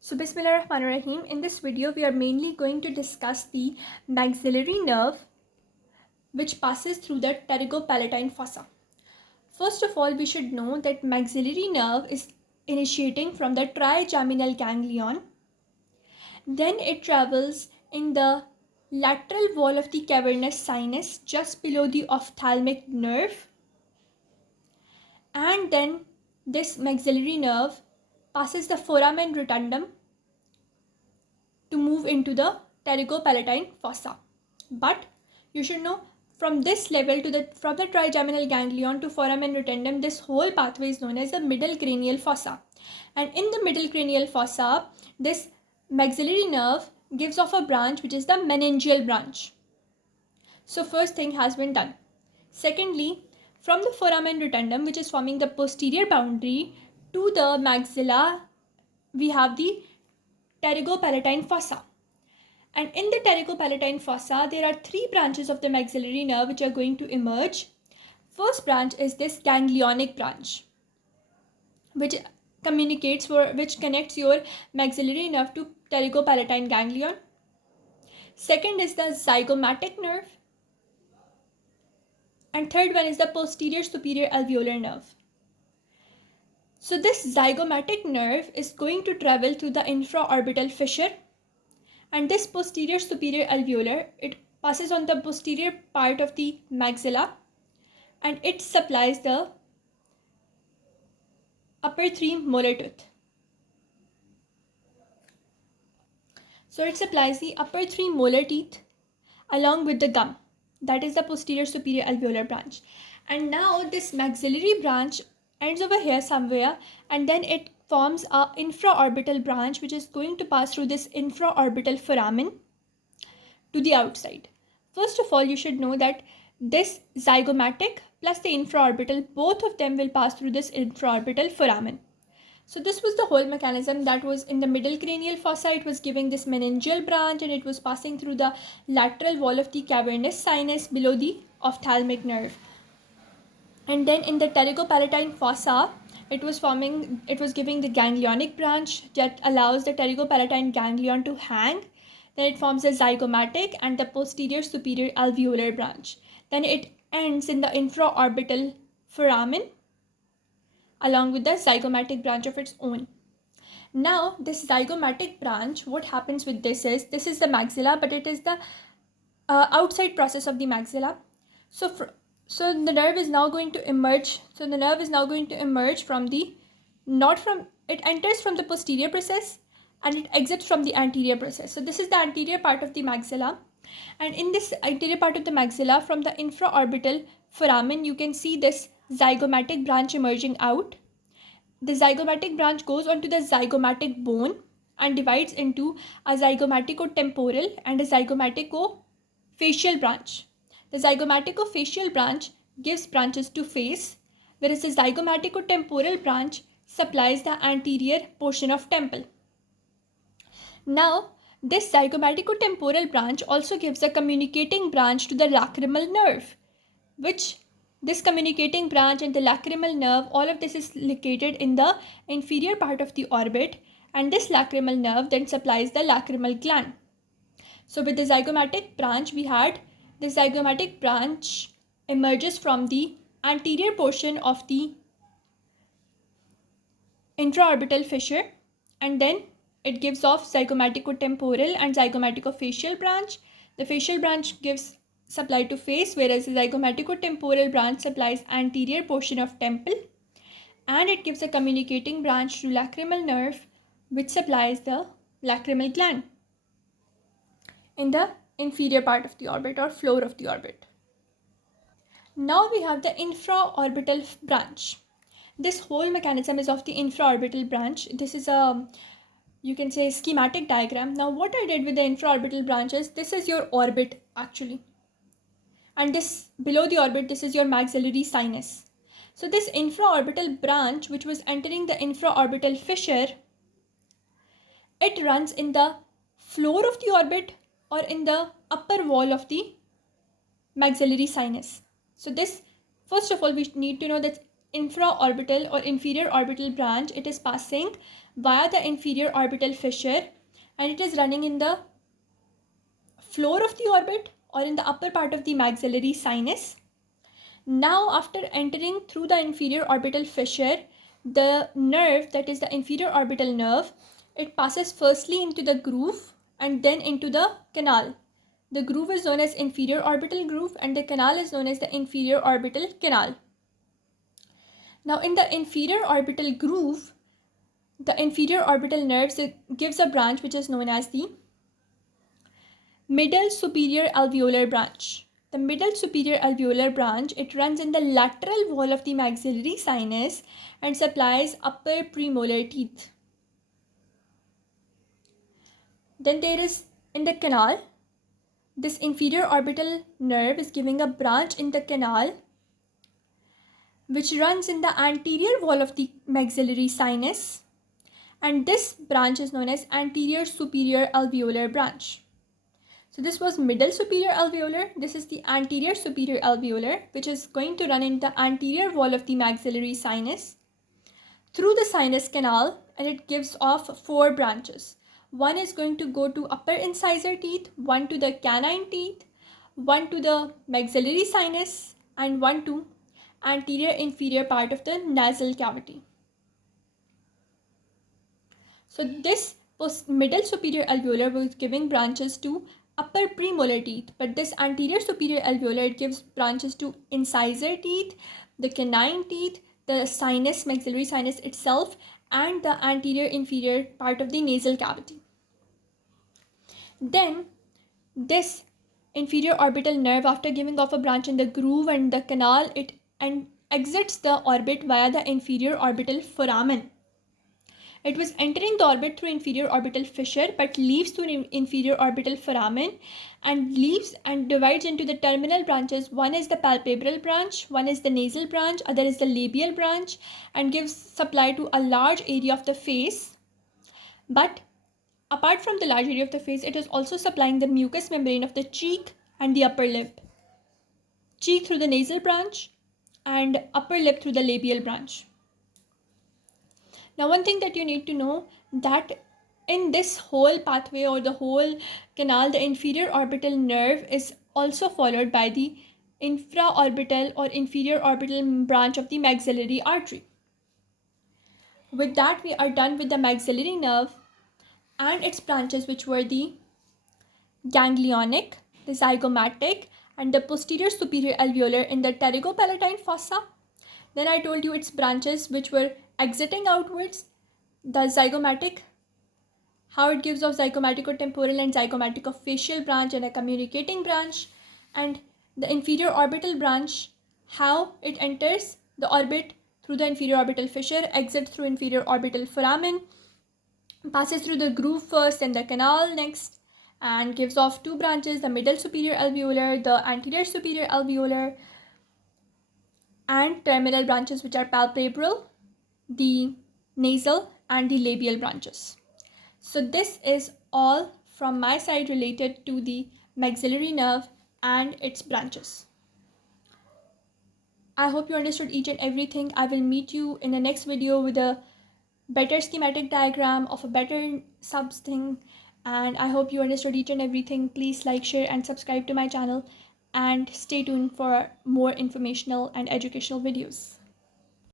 So Bismillahirrahmanirrahim. In this video, we are mainly going to discuss the maxillary nerve which passes through the pterygopalatine fossa. First of all, we should know that maxillary nerve is initiating from the trigeminal ganglion. Then it travels in the lateral wall of the cavernous sinus just below the ophthalmic nerve. And then this maxillary nerve passes the foramen rotundum to move into the pterygopalatine fossa. But you should know from this level to from the trigeminal ganglion to foramen rotundum, this whole pathway is known as the middle cranial fossa. And in the middle cranial fossa, this maxillary nerve gives off a branch which is the meningeal branch. So first thing has been done. Secondly, from the foramen rotundum, which is forming the posterior boundary, to the maxilla, we have the pterygopalatine fossa. And in the pterygopalatine fossa, there are three branches of the maxillary nerve which are going to emerge. First branch is this ganglionic branch, which connects your maxillary nerve to pterygopalatine ganglion. Second is the zygomatic nerve. And third one is the posterior superior alveolar nerve. So this zygomatic nerve is going to travel through the infraorbital fissure, and this posterior superior alveolar, it passes on the posterior part of the maxilla, and it supplies the upper three molar tooth. So it supplies the upper three molar teeth along with the gum. That is the posterior superior alveolar branch. And now this maxillary branch ends over here somewhere, and then it forms a infraorbital branch which is going to pass through this infraorbital foramen to the outside. First of all, you should know that this zygomatic plus the infraorbital, both of them will pass through this infraorbital foramen. So this was the whole mechanism that was in the middle cranial fossa. It was giving this meningeal branch, and it was passing through the lateral wall of the cavernous sinus below the ophthalmic nerve. And then in the pterygopalatine fossa, it was giving the ganglionic branch that allows the pterygopalatine ganglion to hang. Then it forms a zygomatic and the posterior superior alveolar branch. Then it ends in the infraorbital foramen along with the zygomatic branch of its own. Now this zygomatic branch, what happens with this is the maxilla, but it is the outside process of the maxilla. So the nerve is now going to emerge. So the nerve is now going to emerge it enters from the posterior process and it exits from the anterior process. So this is the anterior part of the maxilla. And in this anterior part of the maxilla, from the infraorbital foramen, you can see this zygomatic branch emerging out. The zygomatic branch goes onto the zygomatic bone and divides into a zygomatico-temporal and a zygomatico-facial branch. The zygomatico-facial branch gives branches to face, whereas the zygomatico-temporal branch supplies the anterior portion of temple. Now, this zygomatico-temporal branch also gives a communicating branch to the lacrimal nerve, which this communicating branch and the lacrimal nerve, all of this is located in the inferior part of the orbit, and this lacrimal nerve then supplies the lacrimal gland. So with the zygomatic branch, the zygomatic branch emerges from the anterior portion of the intraorbital fissure, and then it gives off zygomatico-temporal and zygomatico-facial branch. The facial branch gives supply to face, whereas the zygomatico-temporal branch supplies anterior portion of temple, and it gives a communicating branch to lacrimal nerve, which supplies the lacrimal gland in the inferior part of the orbit or floor of the orbit. Now we have the infraorbital branch. This whole mechanism is of the infraorbital branch. This is you can say schematic diagram. Now what I did with the infraorbital branch is, this is your orbit actually, and this below the orbit, this is your maxillary sinus. So this infraorbital branch, which was entering the infraorbital fissure, it runs in the floor of the orbit or in the upper wall of the maxillary sinus. So this, first of all, we need to know that infraorbital or inferior orbital branch, it is passing via the inferior orbital fissure, and it is running in the floor of the orbit or in the upper part of the maxillary sinus. Now, after entering through the inferior orbital fissure, the nerve, that is the inferior orbital nerve, it passes firstly into the groove and then into the canal. The groove is known as inferior orbital groove and the canal is known as the inferior orbital canal. Now, in the inferior orbital groove, the inferior orbital nerves, it gives a branch which is known as the middle superior alveolar branch. The middle superior alveolar branch, it runs in the lateral wall of the maxillary sinus and supplies upper premolar teeth. Then there is in the canal, this inferior orbital nerve is giving a branch in the canal which runs in the anterior wall of the maxillary sinus, and this branch is known as anterior superior alveolar branch. So this was middle superior alveolar. This is the anterior superior alveolar, which is going to run in the anterior wall of the maxillary sinus through the sinus canal, and it gives off 4 branches. One is going to go to upper incisor teeth, one to the canine teeth, one to the maxillary sinus, and one to anterior inferior part of the nasal cavity. So this middle superior alveolar was giving branches to upper premolar teeth, but this anterior superior alveolar, it gives branches to incisor teeth, the canine teeth, the sinus, maxillary sinus itself, and the anterior inferior part of the nasal cavity. Then this inferior orbital nerve, after giving off a branch in the groove and the canal, it exits the orbit via the inferior orbital foramen. It was entering the orbit through inferior orbital fissure but leaves through inferior orbital foramen and leaves and divides into the terminal branches. One is the palpebral branch, one is the nasal branch, other is the labial branch, and gives supply to a large area of the face. But apart from the large area of the face, it is also supplying the mucous membrane of the cheek and the upper lip. Cheek through the nasal branch and upper lip through the labial branch. Now, one thing that you need to know, that in this whole pathway or the whole canal, the inferior orbital nerve is also followed by the infraorbital or inferior orbital branch of the maxillary artery. With that, we are done with the maxillary nerve and its branches, which were the ganglionic, the zygomatic, and the posterior superior alveolar in the pterygopalatine fossa. Then I told you its branches, which were exiting outwards, the zygomatic, how it gives off zygomatico-temporal and zygomatic-facial branch and a communicating branch, and the inferior orbital branch, how it enters the orbit through the inferior orbital fissure, exits through inferior orbital foramen, passes through the groove first and the canal next, and gives off 2 branches, the middle superior alveolar, the anterior superior alveolar, and terminal branches, which are palpebral, the nasal, and the labial branches. So this is all from my side related to the maxillary nerve and its branches. I hope you understood each and everything. I will meet you in the next video with a better schematic diagram of a better thing, and I hope you understood each and everything. Please like, share, and subscribe to my channel, and stay tuned for more informational and educational videos.